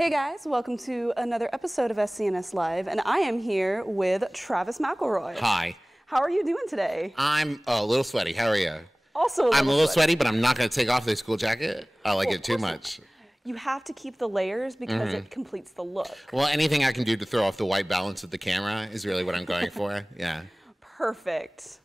Hey guys, welcome to another episode of SCNS Live, and I am here with Travis McElroy. Hi. How are you doing today? I'm a little sweaty. How are you? Also I'm a little sweaty, but I'm not going to take off this cool jacket. I like it too much. You have to keep the layers because it completes the look. Well, anything I can do to throw off the white balance of the camera is really what I'm going for. Yeah. Perfect.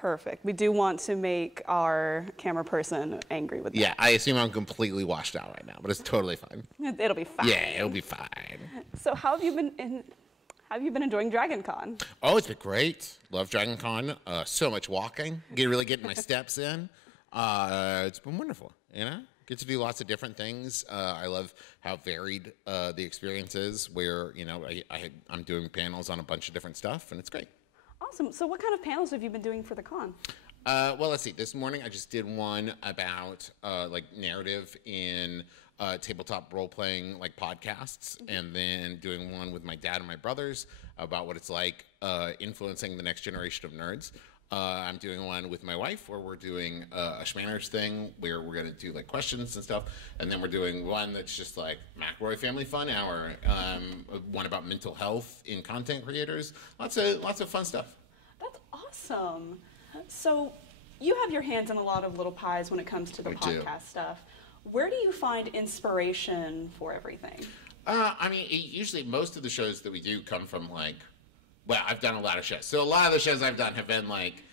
Perfect. We do want to make our camera person angry with that. Yeah, I assume I'm completely washed out right now, but it's totally fine. It'll be fine. Yeah, it'll be fine. So how have you been enjoying Dragon Con? Oh, it's been great. Love Dragon Con. So much walking. Really getting my steps in. It's been wonderful, you know? Get to do lots of different things. I love how varied the experience is where, you know, I'm doing panels on a bunch of different stuff, and it's great. Awesome. So what kind of panels have you been doing for the con? Well, let's see. This morning I just did one about like narrative in tabletop role-playing like podcasts, and then doing one with my dad and my brothers about what it's like influencing the next generation of nerds. I'm doing one with my wife where we're doing a Schmanners thing where we're going to do like questions and stuff. And then we're doing one that's just like McElroy Family Fun Hour, one about mental health in content creators. Lots of fun stuff. That's awesome. So you have your hands in a lot of little pies when it comes to the podcast stuff. Where do you find inspiration for everything? I mean, usually most of the shows that we do come from like, well, I've done a lot of shows. So a lot of the shows I've done have been like,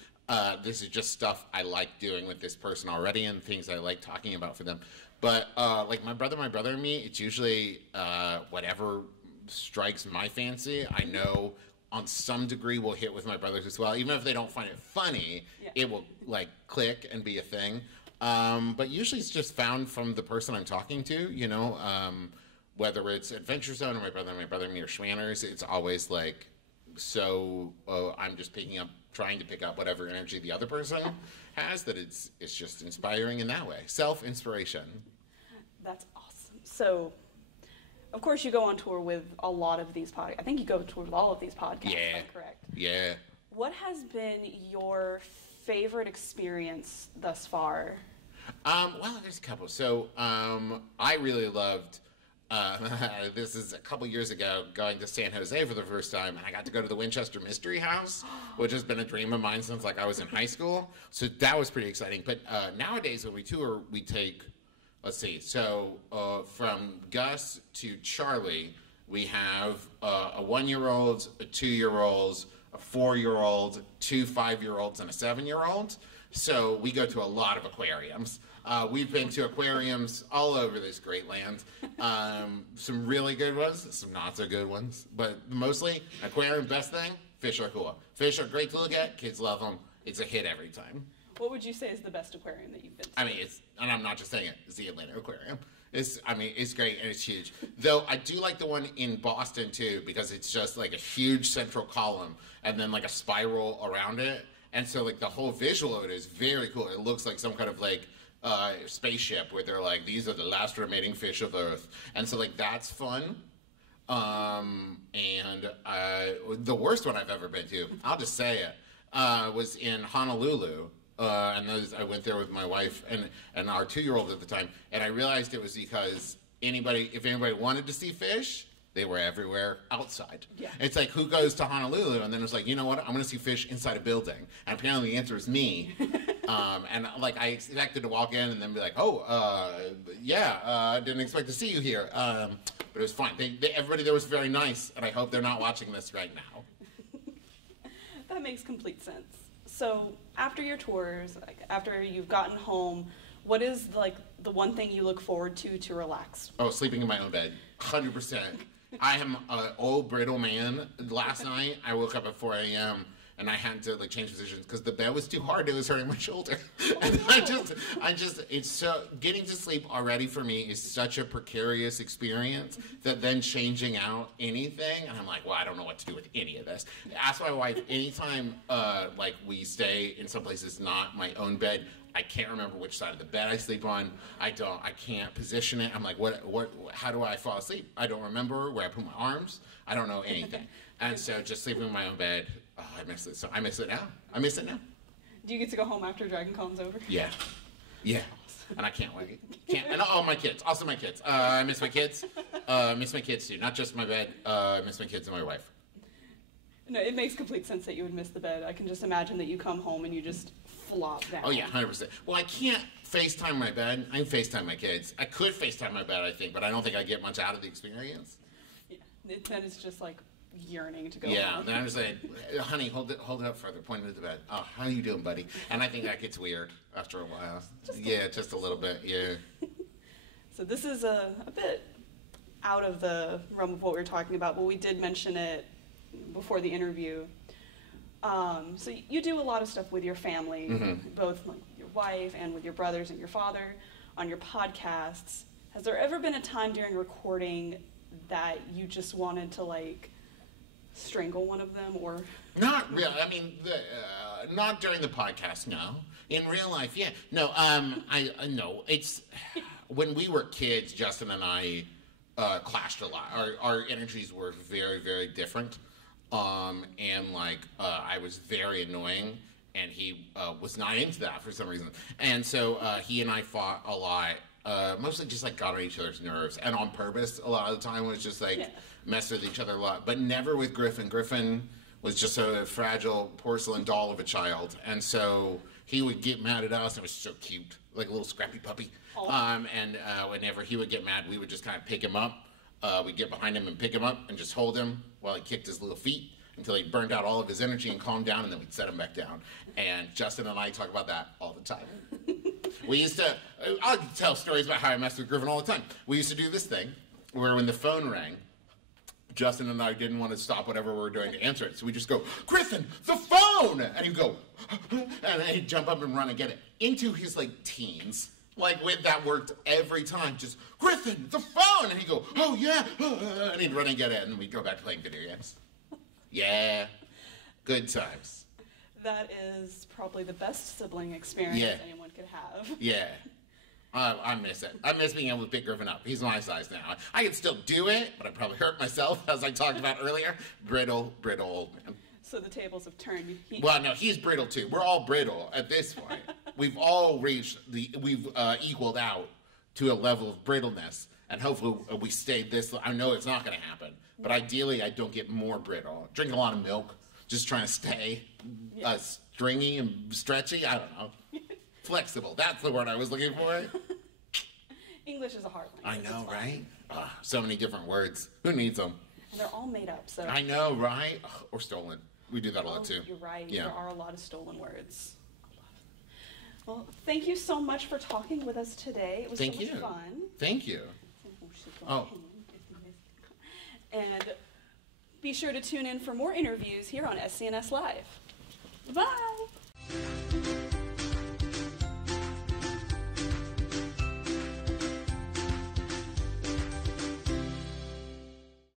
this is just stuff I like doing with this person already and things I like talking about for them. But like my brother and me, it's usually whatever strikes my fancy. I know on some degree will hit with my brothers as well. Even if they don't find it funny, it will like click and be a thing. But usually it's just found from the person I'm talking to, you know, whether it's Adventure Zone or my brother and me or Schmanners, it's always like, so I'm just trying to pick up whatever energy the other person has, that it's just inspiring in that way. Self-inspiration. That's awesome. So, of course, you go on tour with a lot of these podcasts. I think you go on tour with all of these podcasts, yeah. Correct? Yeah. What has been your favorite experience thus far? Well, there's a couple. So, I really loved this is a couple years ago, going to San Jose for the first time, and I got to go to the Winchester Mystery House, which has been a dream of mine since like I was in high school. So that was pretty exciting. But nowadays when we tour, we take, let's see, so from Gus to Charlie, we have a 1-year-old, a 2-year-old, a 4-year-old, 2 5-year-olds, and a 7-year-old. So we go to a lot of aquariums. We've been to aquariums all over this great land. Some really good ones, some not so good ones. But mostly, aquarium, best thing, fish are cool. Fish are great to look at, kids love them. It's a hit every time. What would you say is the best aquarium that you've been to? I mean, and I'm not just saying it, it's the Atlanta Aquarium. It's great and it's huge. Though I do like the one in Boston too, because it's just like a huge central column and then like a spiral around it. And so like the whole visual of it is very cool. It looks like some kind of like spaceship where they're like, these are the last remaining fish of Earth. And so like that's fun. And the worst one I've ever been to, I'll just say it, was in Honolulu. And I went there with my wife and our 2-year-old at the time. And I realized it was because if anybody wanted to see fish, they were everywhere outside. Yeah. It's like, who goes to Honolulu? And then it's like, you know what? I'm going to see fish inside a building. And apparently the answer is me. And like, I expected to walk in and then be like, I didn't expect to see you here. But it was fine. Everybody there was very nice. And I hope they're not watching this right now. That makes complete sense. So after your tours, like after you've gotten home, what is like the one thing you look forward to relax? Oh, sleeping in my own bed, 100%. I am an old brittle man. Last night I woke up at 4 a.m. and I had to like change positions because the bed was too hard. It was hurting my shoulder. And it's so, getting to sleep already for me is such a precarious experience that then changing out anything, and I'm like, well, I don't know what to do with any of this. Ask my wife, anytime like we stay in some place that's not my own bed, I can't remember which side of the bed I sleep on. I can't position it. I'm like, how do I fall asleep? I don't remember where I put my arms. I don't know anything. And so just sleeping in my own bed, I miss it. So I miss it now. Do you get to go home after Dragon Con's over? Yeah. Yeah. And I can't wait. And all my kids. Also my kids. I miss my kids. Miss my kids too. Not just my bed. Miss my kids and my wife. No, it makes complete sense that you would miss the bed. I can just imagine that you come home and you just flop down. Oh yeah, 100%. Well, I can't FaceTime my bed. I can FaceTime my kids. I could FaceTime my bed, I think, but I don't think I get much out of the experience. Yeah, then it's just like yearning to go Yeah, home. then I'm just like, honey, hold it up further, point it at the bed. Oh, how you doing, buddy? And I think that gets weird after a while. Just a little bit, yeah. So this is a bit out of the realm of what we were talking about, but we did mention it before the interview. So you do a lot of stuff with your family, both like your wife and with your brothers and your father on your podcasts. Has there ever been a time during recording that you just wanted to like strangle one of them, or? Not really. I mean, not during the podcast. No. In real life, yeah. No. I no. It's when we were kids. Justin and I clashed a lot. Our energies were very, very different. And like I was very annoying, and he was not into that for some reason. And so he and I fought a lot. Mostly just like got on each other's nerves, and on purpose. A lot of the time was just like mess with each other a lot, but never with Griffin. Griffin was just a fragile porcelain doll of a child, and so he would get mad at us. And it was so cute, like a little scrappy puppy. And whenever he would get mad, we would just kind of pick him up. We'd get behind him and pick him up and just hold him while he kicked his little feet until he burned out all of his energy and calmed down, and then we'd set him back down. And Justin and I talk about that all the time. We used to, I'll tell stories about how I messed with Griffin all the time. We used to do this thing where when the phone rang, Justin and I didn't want to stop whatever we were doing to answer it. So we just go, Griffin, the phone! And he'd go, and then he'd jump up and run and get it. Into his like teens, like that worked every time. Just, Griffin, the phone! And he'd go, oh yeah! And he'd run and get it, and we'd go back to playing video games. Yeah, good times. That is probably the best sibling experience anyone could have. Yeah. I miss it. I miss being able to pick Griffin up. He's my size now. I can still do it, but I probably hurt myself, as I talked about earlier. Brittle old man. So the tables have turned. Well, no, he's brittle too. We're all brittle at this point. We've all reached we've equaled out to a level of brittleness, and hopefully we stay this. I know it's not going to happen, but ideally I don't get more brittle. Drink a lot of milk. Just trying to stay stringy and stretchy. I don't know. Flexible. That's the word I was looking for. English is a hard language. I know, right? So many different words. Who needs them? And they're all made up. So I know, right? Or stolen. We do that a lot too. You're right. Yeah. There are a lot of stolen words. Well, thank you so much for talking with us today. It was so much fun. Thank you. And be sure to tune in for more interviews here on SCNS Live. Bye!